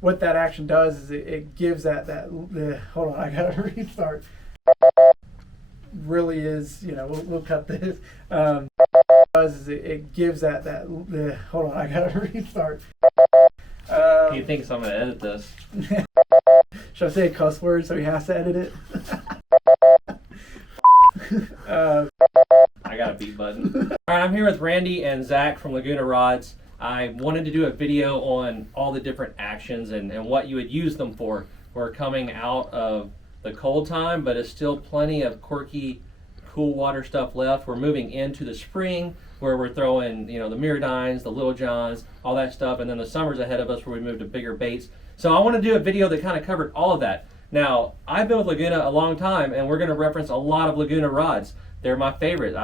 what that action does is it gives hold on, I gotta restart. Really is, we'll cut this. Does is it gives hold on, I gotta restart. He thinks I'm gonna edit this. Should I say a cuss word so he has to edit it? I got a beat button. All right, I'm here with Randy and Zach from Laguna Rods. I wanted to do a video on all the different actions and what you would use them for. We're coming out of the cold time, but it's still plenty of quirky, cool water stuff left. We're moving into the spring where we're throwing, the Miradines, the Little Johns, all that stuff, and then the summer's ahead of us where we move to bigger baits. So I want to do a video that kind of covered all of that. Now, I've been with Laguna a long time, and we're going to reference a lot of Laguna rods. They're my favorite.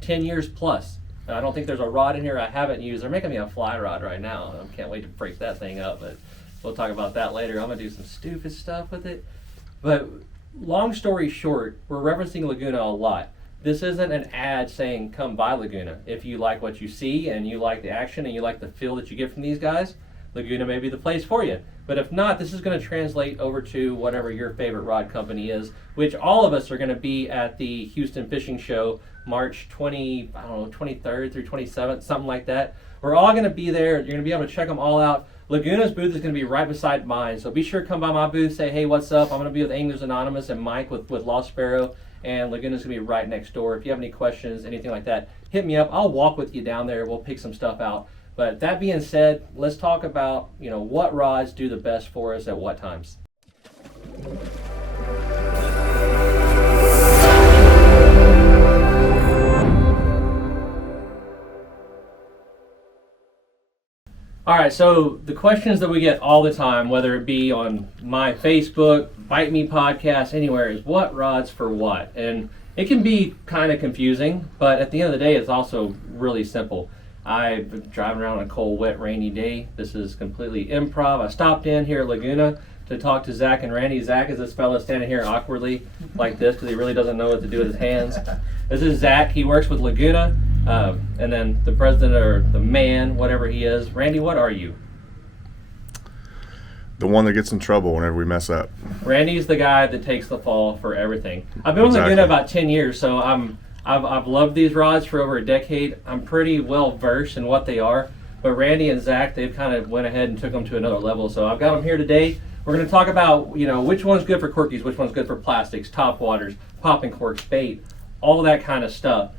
10 years plus. I don't think there's a rod in here I haven't used. They're making me a fly rod right now. I can't wait to break that thing up, but we'll talk about that later. I'm going to do some stupid stuff with it. But long story short, we're referencing Laguna a lot. This isn't an ad saying come buy Laguna. If you like what you see and you like the action and you like the feel that you get from these guys, Laguna may be the place for you. But if not, this is going to translate over to whatever your favorite rod company is, which all of us are going to be at the Houston Fishing Show, March 23rd through 27th, something like that. We're all going to be there. You're going to be able to check them all out. Laguna's booth is going to be right beside mine, so be sure to come by my booth, say, hey, what's up? I'm going to be with Anglers Anonymous and Mike with Lost Sparrow, and Laguna's going to be right next door. If you have any questions, anything like that, hit me up. I'll walk with you down there. We'll pick some stuff out. But that being said, let's talk about, what rods do the best for us at what times. All right, so the questions that we get all the time, whether it be on my Facebook, Bite Me podcast, anywhere, is what rods for what? And it can be kind of confusing, but at the end of the day, it's also really simple. I've been driving around on a cold, wet, rainy day. This is completely improv. I stopped in here at Laguna to talk to Zach and Randy. Zach is this fella standing here awkwardly like this because he really doesn't know what to do with his hands. This is Zach. He works with Laguna. And then the president or the man, whatever he is. Randy, what are you? The one that gets in trouble whenever we mess up. Randy's the guy that takes the fall for everything. I've been with Laguna about 10 years, so I've loved these rods for over a decade. I'm pretty well versed in what they are, but Randy and Zach, they've kind of went ahead and took them to another level. So I've got them here today. We're going to talk about, which one's good for quirkies, which one's good for plastics, top waters, popping corks, bait, all that kind of stuff.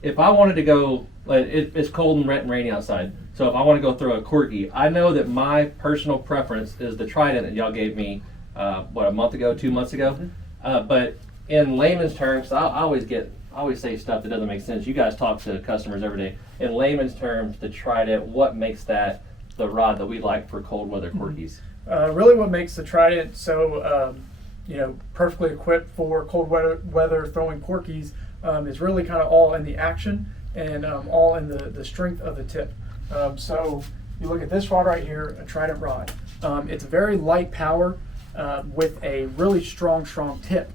If I wanted to go, it's cold and rainy outside, so if I want to go throw a corky, I know that my personal preference is the Trident that y'all gave me, a month ago, 2 months ago. But in layman's terms, I always say stuff that doesn't make sense. You guys talk to customers every day. In layman's terms, the Trident, what makes that the rod that we like for cold weather quirkies? Really what makes the Trident so, perfectly equipped for cold weather throwing quirkies is really kind of all in the action and all in the strength of the tip. So you look at this rod right here, a Trident rod. It's very light power with a really strong tip,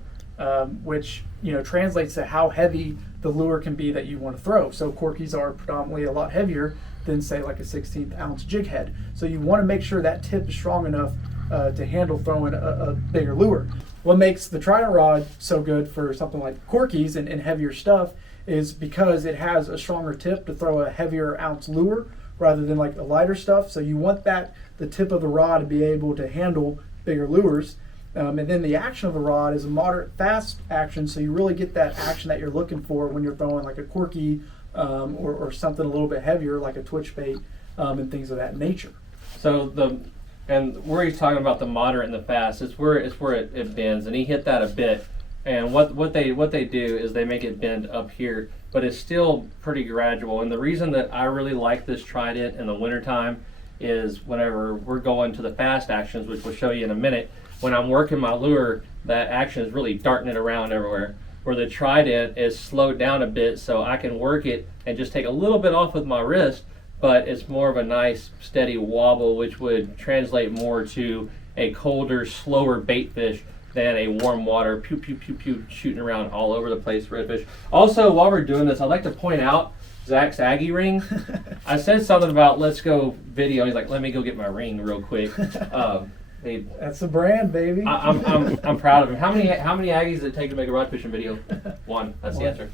which translates to how heavy the lure can be that you want to throw. So quirkies are predominantly a lot heavier than say like a 16th ounce jig head. So you want to make sure that tip is strong enough to handle throwing a bigger lure. What makes the Trident rod so good for something like quirkies and heavier stuff is because it has a stronger tip to throw a heavier ounce lure rather than like a lighter stuff. So you want the tip of the rod to be able to handle bigger lures. And then the action of the rod is a moderate fast action, so you really get that action that you're looking for when you're throwing like a quirky or something a little bit heavier like a twitch bait and things of that nature. So and where he's talking about the moderate and the fast, it's where it bends, and he hit that a bit. And what they do is they make it bend up here, but it's still pretty gradual. And the reason that I really like this Trident in the wintertime is whenever we're going to the fast actions, which we'll show you in a minute, when I'm working my lure, that action is really darting it around everywhere. Where the Trident is slowed down a bit, so I can work it and just take a little bit off with my wrist, but it's more of a nice steady wobble, which would translate more to a colder, slower bait fish than a warm water, pew, pew, pew, pew, shooting around all over the place redfish. Also, while we're doing this, I'd like to point out Zach's Aggie ring. I said something about let's go video. He's like, let me go get my ring real quick. Hey, That's the brand, baby. I'm proud of him. How many Aggies does it take to make a rod fishing video? One. That's the answer.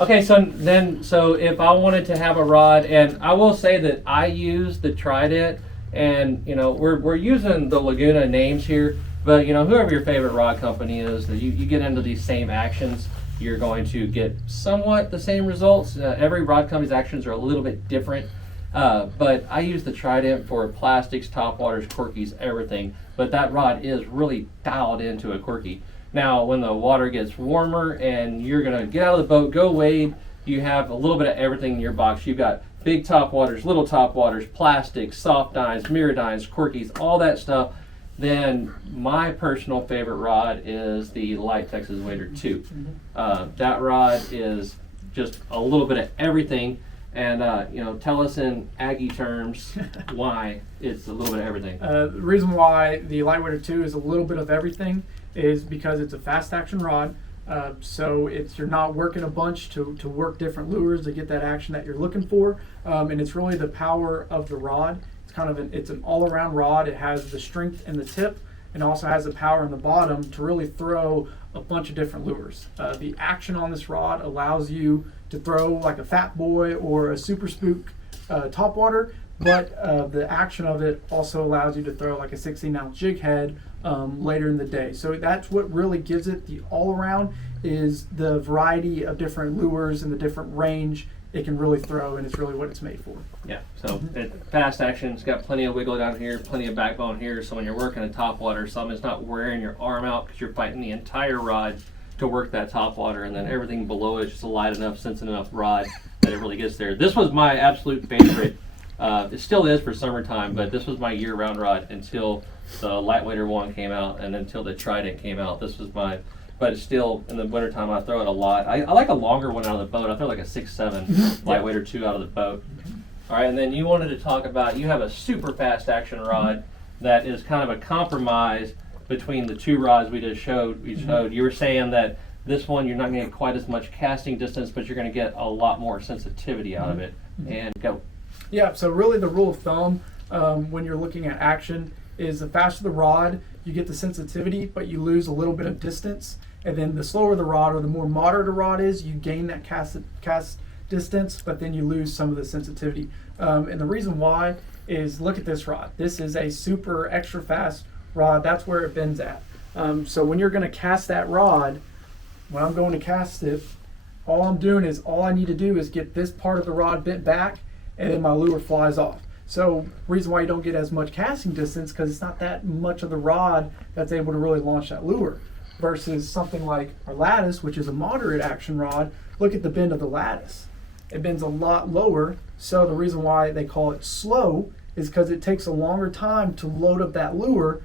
Okay, so if I wanted to have a rod, and I will say that I use the Trident, and you know we're using the Laguna names here, but you know whoever your favorite rod company is, that you get into these same actions, you're going to get somewhat the same results. Every rod company's actions are a little bit different. But I use the Trident for plastics, topwaters, quirkies, everything. But that rod is really dialed into a quirky. Now, when the water gets warmer and you're gonna get out of the boat, go wade, you have a little bit of everything in your box. You've got big topwaters, little topwaters, plastics, soft dines, mirror dines, quirkies, all that stuff. Then my personal favorite rod is the Light Texas Wader 2. That rod is just a little bit of everything. And you know, tell us in Aggie terms why it's a little bit of everything. The reason why the Lightweighter 2 is a little bit of everything is because it's a fast action rod. So you're not working a bunch to work different lures to get that action that you're looking for. And it's really the power of the rod. It's an all-around rod. It has the strength in the tip and also has the power in the bottom to really throw a bunch of different lures. The action on this rod allows you to throw like a fat boy or a super spook topwater, but the action of it also allows you to throw like a 16-ounce jig head later in the day. So that's what really gives it the all-around, is the variety of different lures and the different range it can really throw, and it's really what it's made for. Yeah, so fast action, it's got plenty of wiggle down here, plenty of backbone here, so when you're working a topwater, it's not wearing your arm out because you're fighting the entire rod to work that topwater, and then everything below is just a light enough, sensitive enough rod that it really gets there. This was my absolute favorite. It still is for summertime, but this was my year-round rod until the Lightweighter 1 came out, and until the Trident came out. This was my, but it's still, in the wintertime, I throw it a lot. I like a longer one out of the boat. I throw like a 6'7" Lightweighter 2 out of the boat. All right, and then you wanted to talk about, you have a super fast action rod that is kind of a compromise between the two rods we just showed. You were saying that this one you're not going to get quite as much casting distance, but you're going to get a lot more sensitivity out of it. And go. Yeah, so really the rule of thumb when you're looking at action is the faster the rod, you get the sensitivity, but you lose a little bit of distance. And then the slower the rod, or the more moderate a rod is, you gain that cast distance, but then you lose some of the sensitivity. And the reason why is, look at this rod. This is a super extra fast rod. That's where it bends at. So when you're going to cast that rod, when I'm going to cast it, all I need to do is get this part of the rod bent back, and then my lure flies off. So reason why you don't get as much casting distance, because it's not that much of the rod that's able to really launch that lure. Versus something like our lattice, which is a moderate action rod. Look at the bend of the lattice. It bends a lot lower. So the reason why they call it slow is because it takes a longer time to load up that lure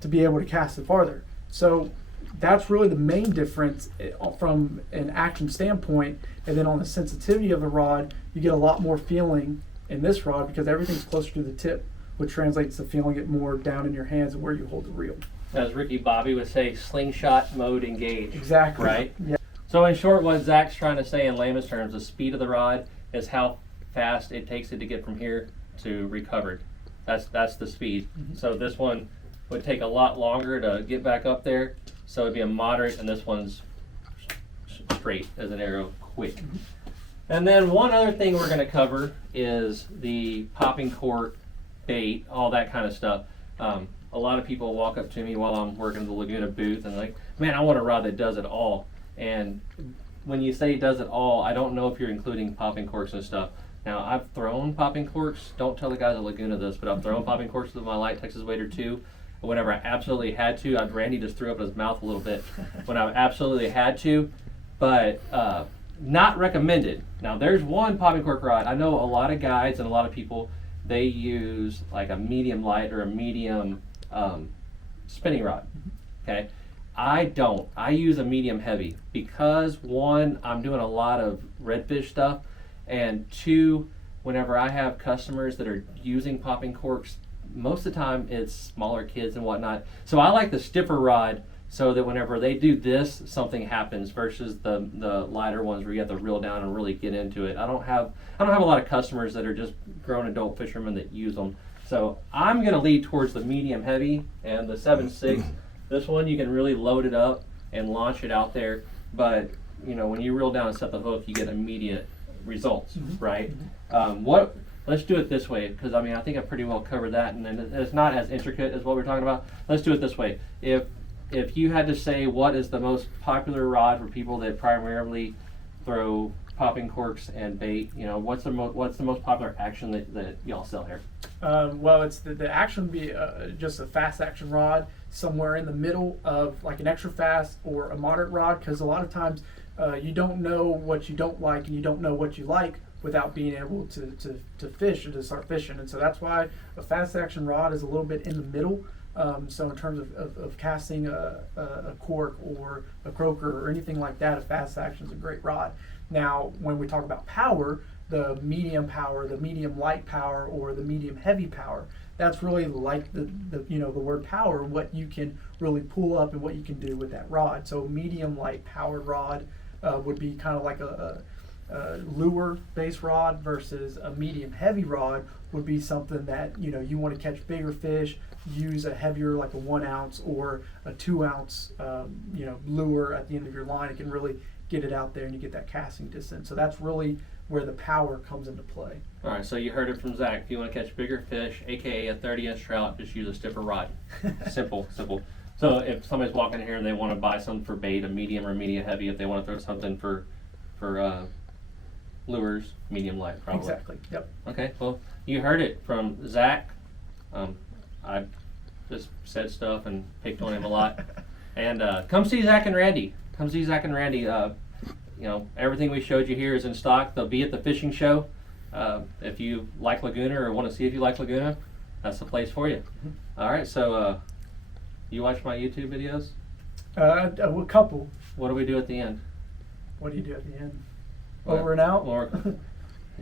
to be able to cast it farther. So that's really the main difference from an action standpoint. And then on the sensitivity of the rod, you get a lot more feeling in this rod because everything's closer to the tip, which translates to feeling it more down in your hands and where you hold the reel. As Ricky Bobby would say, slingshot mode engaged. Exactly. Right? Yeah. So in short, what Zach's trying to say in layman's terms, the speed of the rod is how fast it takes it to get from here to recovered. That's the speed. So this one would take a lot longer to get back up there. So it'd be a moderate, and this one's straight as an arrow, quick. And then one other thing we're going to cover is the popping cork, bait, all that kind of stuff. A lot of people walk up to me while I'm working the Laguna booth and like, man, I want a rod that does it all. And when you say does it all, I don't know if you're including popping corks and stuff. Now, I've thrown popping corks. Don't tell the guys at Laguna this, but I've thrown popping corks with my Light Texas Wader 2. Whenever I absolutely had to, Randy just threw up in his mouth a little bit. When I absolutely had to, but not recommended. Now, there's one popping cork rod. I know a lot of guides and a lot of people, they use like a medium light or a medium spinning rod. Okay, I don't. I use a medium heavy because one, I'm doing a lot of redfish stuff, and two, whenever I have customers that are using popping corks, most of the time it's smaller kids and whatnot. So I like the stiffer rod so that whenever they do this, something happens versus the lighter ones where you have to reel down and really get into it. I don't have a lot of customers that are just grown adult fishermen that use them. So I'm gonna lead towards the medium heavy and the 7.6. This one you can really load it up and launch it out there, but you know, when you reel down and set the hook, you get immediate results, right? Let's do it this way, because I mean, I think I pretty well covered that, and then it's not as intricate as what we're talking about. Let's do it this way. If you had to say what is the most popular rod for people that primarily throw popping corks and bait, you know, what's the most popular action that y'all sell here? Well, it's the action would be just a fast action rod somewhere in the middle of like an extra fast or a moderate rod, because a lot of times you don't know what you don't like and you don't know what you like without being able to fish or to start fishing. And so that's why a fast action rod is a little bit in the middle. So in terms of casting a cork or a croaker or anything like that, a fast action is a great rod. Now, when we talk about power, the medium power, the medium light power, or the medium heavy power, that's really like the word power, what you can really pull up and what you can do with that rod. So medium light powered rod would be kind of like a lure based rod, versus a medium heavy rod would be something that you want to catch bigger fish, use a heavier, like a 1 ounce or a 2 ounce lure at the end of your line. It can really get it out there and you get that casting distance. So that's really where the power comes into play. All right, so you heard it from Zach. If you want to catch bigger fish, aka a 30-inch trout, just use a stiffer rod. Simple. So if somebody's walking in here and they want to buy something for bait, a medium or medium heavy, if they want to throw something for lures, medium light, probably. Exactly. Yep. Okay. Well, you heard it from Zach. I just said stuff and picked on him a lot. And come see Zach and Randy. Everything we showed you here is in stock. They'll be at the fishing show. If you like Laguna or want to see if you like Laguna, that's the place for you. All right. So you watch my YouTube videos? A couple. What do we do at the end? What do you do at the end? What? Over and out? Or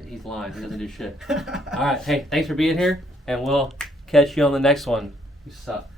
he's lying. He doesn't do shit. All right. Hey, thanks for being here, and we'll catch you on the next one. You suck.